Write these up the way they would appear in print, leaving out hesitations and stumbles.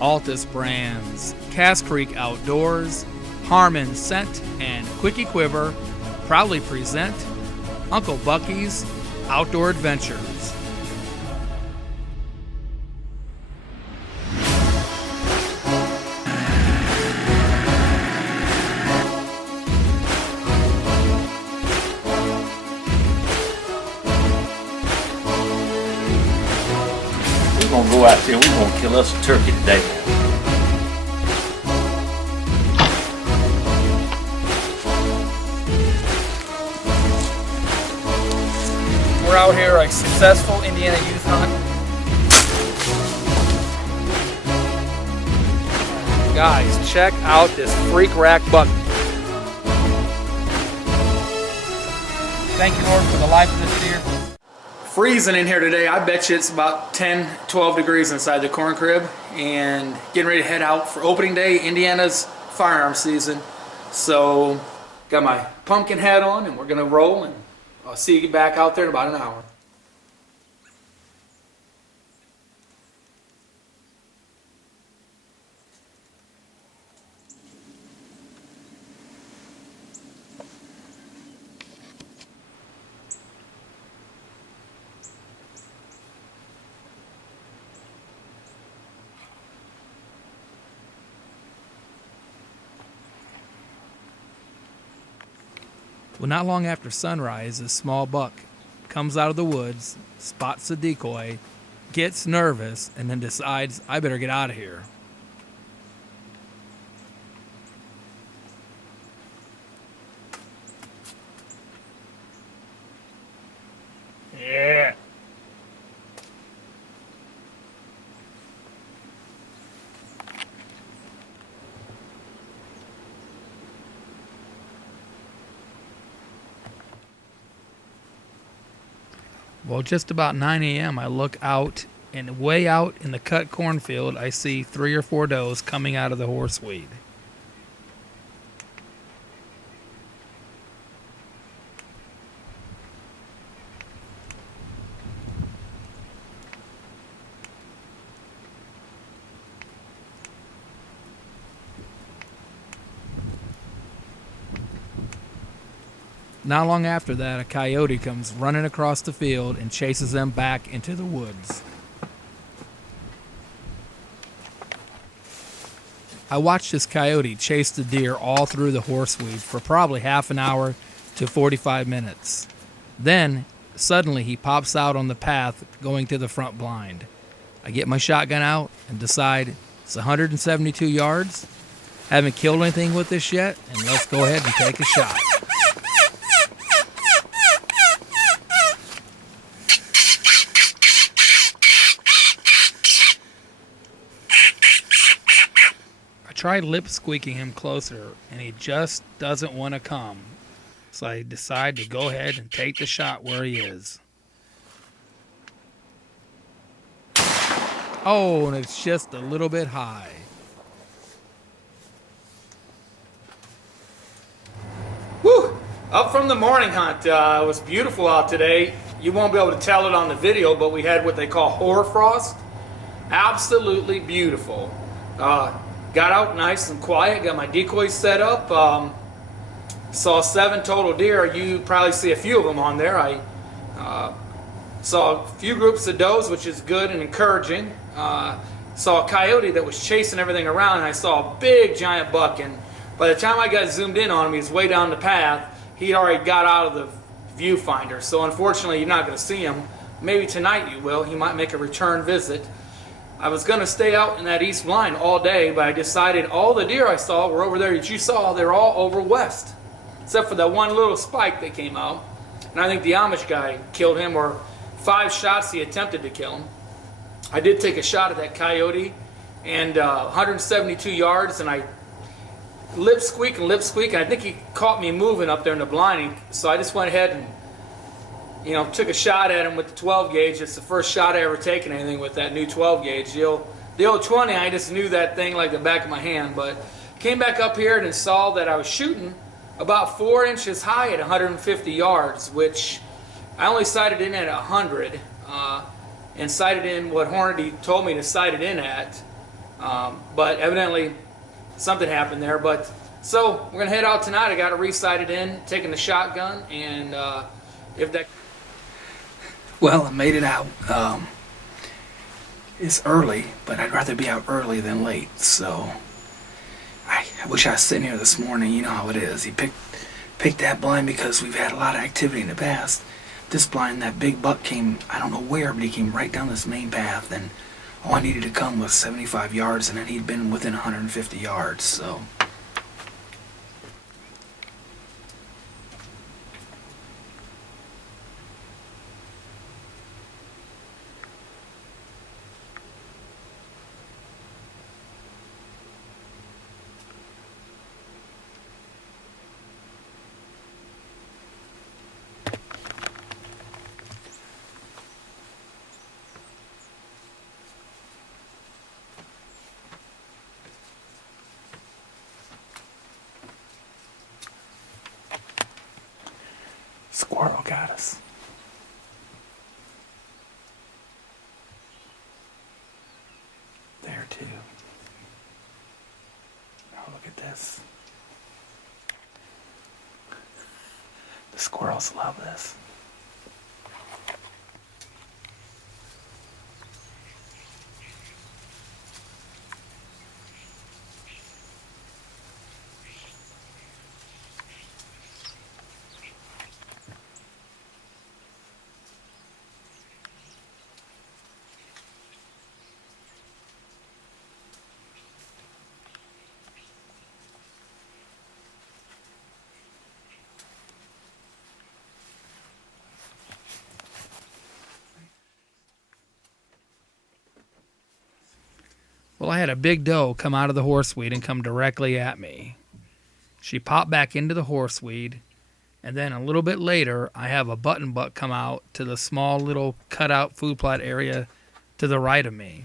Altus Brands, Cass Creek Outdoors, Harmon Scent, and Quickie Quiver proudly present Uncle Bucky's Outdoor Adventures. We're gonna go out there, we're gonna kill us a turkey today. We're out here a successful Indiana youth hunt. Guys, check out this freak rack buck. Thank you, Lord, for the life of this deer. Freezing in here today. I bet you it's about 10-12 degrees inside the corn crib, and getting ready to head out for opening day, Indiana's firearm season. So got my pumpkin hat on and we're gonna roll, and I'll see you back out there in about an hour. Well, not long after sunrise, a small buck comes out of the woods, spots the decoy, gets nervous, and then decides, I better get out of here. Yeah. Well, just about 9 a.m., I look out, and way out in the cut cornfield, I see 3 or 4 does coming out of the horseweed. Not long after that, a coyote comes running across the field and chases them back into the woods. I watched this coyote chase the deer all through the horseweed for probably half an hour to 45 minutes. Then, suddenly he pops out on the path going to the front blind. I get my shotgun out and decide it's 172 yards. Haven't killed anything with this yet, and let's go ahead and take a shot. Tried lip squeaking him closer, and he just doesn't want to come. So I decide to go ahead and take the shot where he is. Oh, and it's just a little bit high. Whew! Up from the morning hunt. It was beautiful out today. You won't be able to tell it on the video, but we had what they call hoarfrost. Absolutely beautiful. Got out nice and quiet, got my decoys set up, saw 7 total deer. You probably see a few of them on there. I saw a few groups of does, which is good and encouraging. Saw a coyote that was chasing everything around, and I saw a big giant buck, and by the time I got zoomed in on him, he was way down the path. He already got out of the viewfinder, so unfortunately you're not going to see him. Maybe tonight you will. He might make a return visit. I was going to stay out in that east blind all day, but I decided all the deer I saw were over there that you saw. They're all over west, except for that one little spike that came out. And I think the Amish guy killed him, or 5 shots he attempted to kill him. I did take a shot at that coyote, and 172 yards, and I lip squeak, and I think he caught me moving up there in the blind, so I just went ahead and took a shot at him with the 12 gauge. It's the first shot I ever taken anything with that new 12 gauge. The old 20, I just knew that thing like the back of my hand. But came back up here and saw that I was shooting about 4 inches high at 150 yards, which I only sighted in at 100, and sighted in what Hornady told me to sight it in at. But evidently something happened there. But so we're gonna head out tonight. I got it re-sighted in, taking the shotgun, and if that. Well, I made it out. It's early, but I'd rather be out early than late. So I wish I was sitting here this morning. You know how it is. He picked that blind because we've had a lot of activity in the past. This blind, that big buck came, I don't know where, but he came right down this main path, and all I needed to come was 75 yards, and then he'd been within 150 yards, so. Squirrel got us. There too. Oh, look at this. The squirrels love this. Well, I had a big doe come out of the horseweed and come directly at me. She popped back into the horseweed, and then a little bit later, I have a button buck come out to the small little cutout food plot area to the right of me.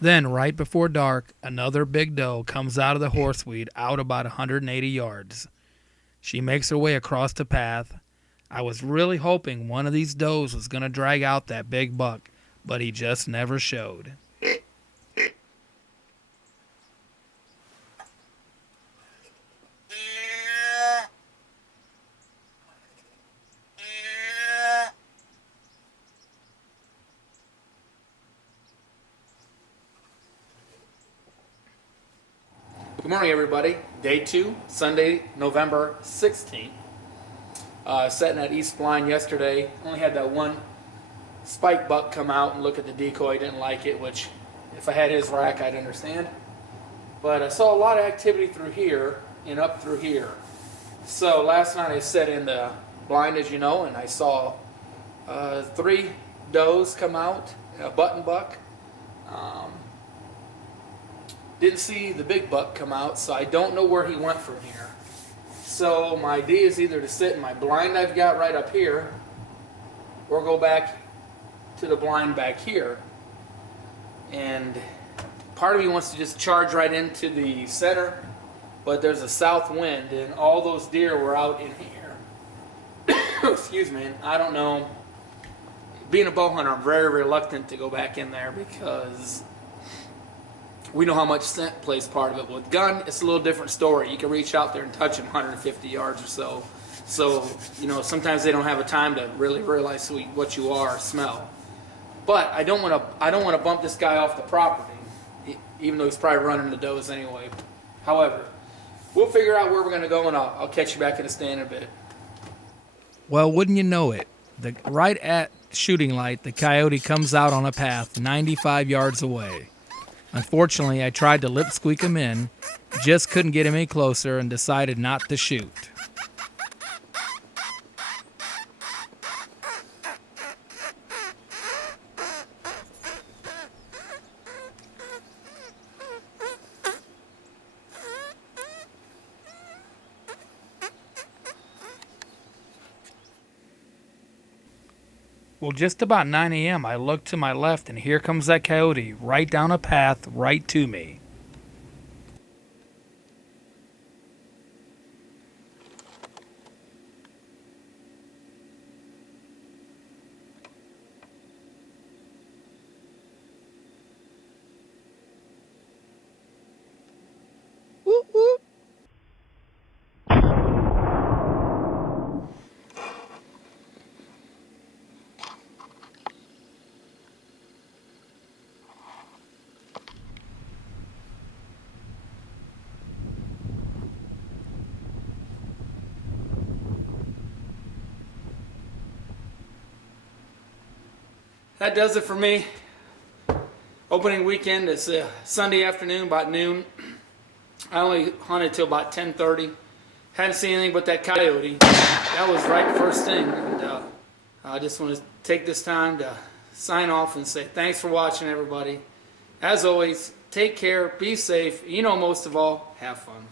Then, right before dark, another big doe comes out of the horseweed out about 180 yards. She makes her way across the path. I was really hoping one of these does was going to drag out that big buck, but he just never showed. Good morning, everybody. Day 2, Sunday, November 16th. Setting that east blind yesterday. Only had that one spike buck come out and look at the decoy. Didn't like it, which if I had his rack, I'd understand. But I saw a lot of activity through here and up through here. So last night I set in the blind, as you know, and I saw 3 does come out, a button buck. Didn't see the big buck come out, so I don't know where he went from here. So my idea is either to sit in my blind I've got right up here, or go back to the blind back here. And part of me wants to just charge right into the center, but there's a south wind, and all those deer were out in here. Excuse me, and I don't know. Being a bow hunter, I'm very reluctant to go back in there because we know how much scent plays part of it. With gun, it's a little different story. You can reach out there and touch them 150 yards or so. So, you know, sometimes they don't have a time to really realize what you are or smell. But I don't want to bump this guy off the property, even though he's probably running the does anyway. However, we'll figure out where we're going to go, and I'll catch you back in the stand in a bit. Well, wouldn't you know it, right at shooting light, the coyote comes out on a path 95 yards away. Unfortunately, I tried to lip squeak him in, just couldn't get him any closer, and decided not to shoot. Well, just about 9 a.m., I look to my left, and here comes that coyote right down a path right to me. Whoop, whoop. That does it for me. Opening weekend is Sunday afternoon, about noon. I only hunted till about 10:30. Hadn't seen anything but that coyote. That was right first thing. And I just want to take this time to sign off and say thanks for watching, everybody. As always, take care, be safe. You know, most of all, have fun.